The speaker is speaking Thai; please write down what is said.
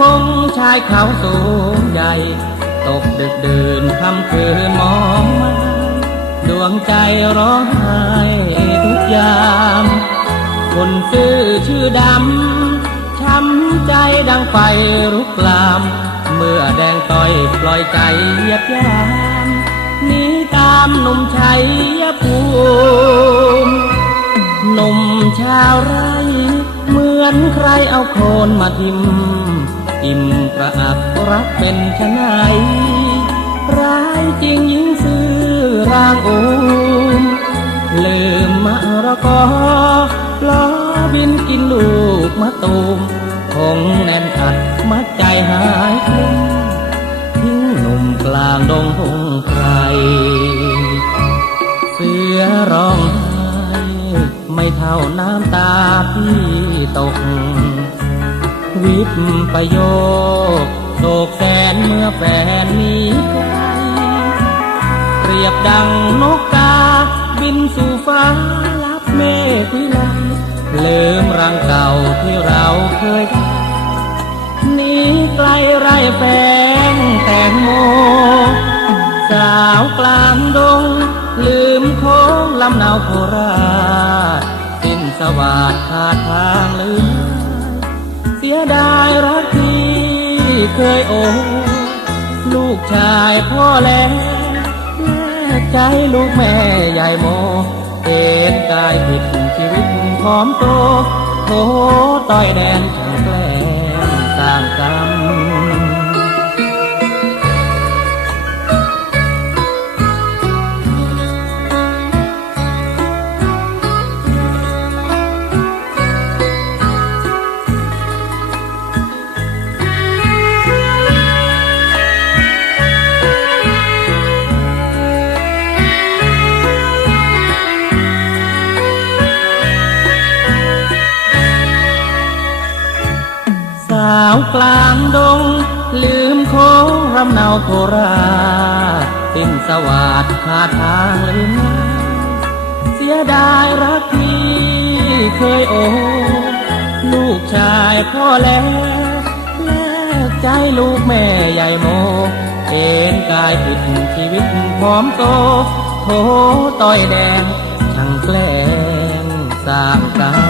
คงชายเขาสูงใหญ่ ตกดึกดื่นค่ำคืนมองมาดวงใจร้องไห้ทุกยาม คนซื่อชื่อดำช้ำใจดังไฟรุกลาม เมื่อแดงต่อยปล่อยใจเยียบยามหนีตามหนุ่มชัยภูมิหนุ่มชาวไร่ มือนใครเอาโคลนมาทิม อิ่มกระอักรักเป็นชะไหนร้ายจริงยิ่งซื่อร่างอูมลืมมะระกอล้อบินกินลูกมะตูมคงแน่นอัดมัดใจหายคลุ้มทิ้งหนุ่มกลางดงพงไพรเสือร้อง ไม่เท่าน้ำตาพี่ตก วิบประโยคโศกแสนเมื่อแฟนนีไกลเปรียบดังนกกา บินสู่ฟ้ารับเมฆวิไลลืมรังเก่าที่เราเคยได้นีไกลไรแฟงแตงโม สาวกลางดง ลืมโค้งลำนาวโคราช สวาดขาดทางลืมเสียดายรักที่เคยโอลูกชายพ่อแล้วแลกใจลูกแม่ใหญ่โมเอ็นกายผิดชีวิตพร้อมโตโตต้อยแดนช่างแกล้งสร้างกรรมาวกลางดง ลืมโค้งรำเนาโคราสิ้นสวัสดขาดทางลืมง่ายเสียดายรักที่เคยโอลูกชายพ่อแล้วแลกใจลูกแม่ใหญ่โม เป็นกายผิดชีวิตพร้อมโตโถต้อยแดงช่างแกล้งสร้างกรรม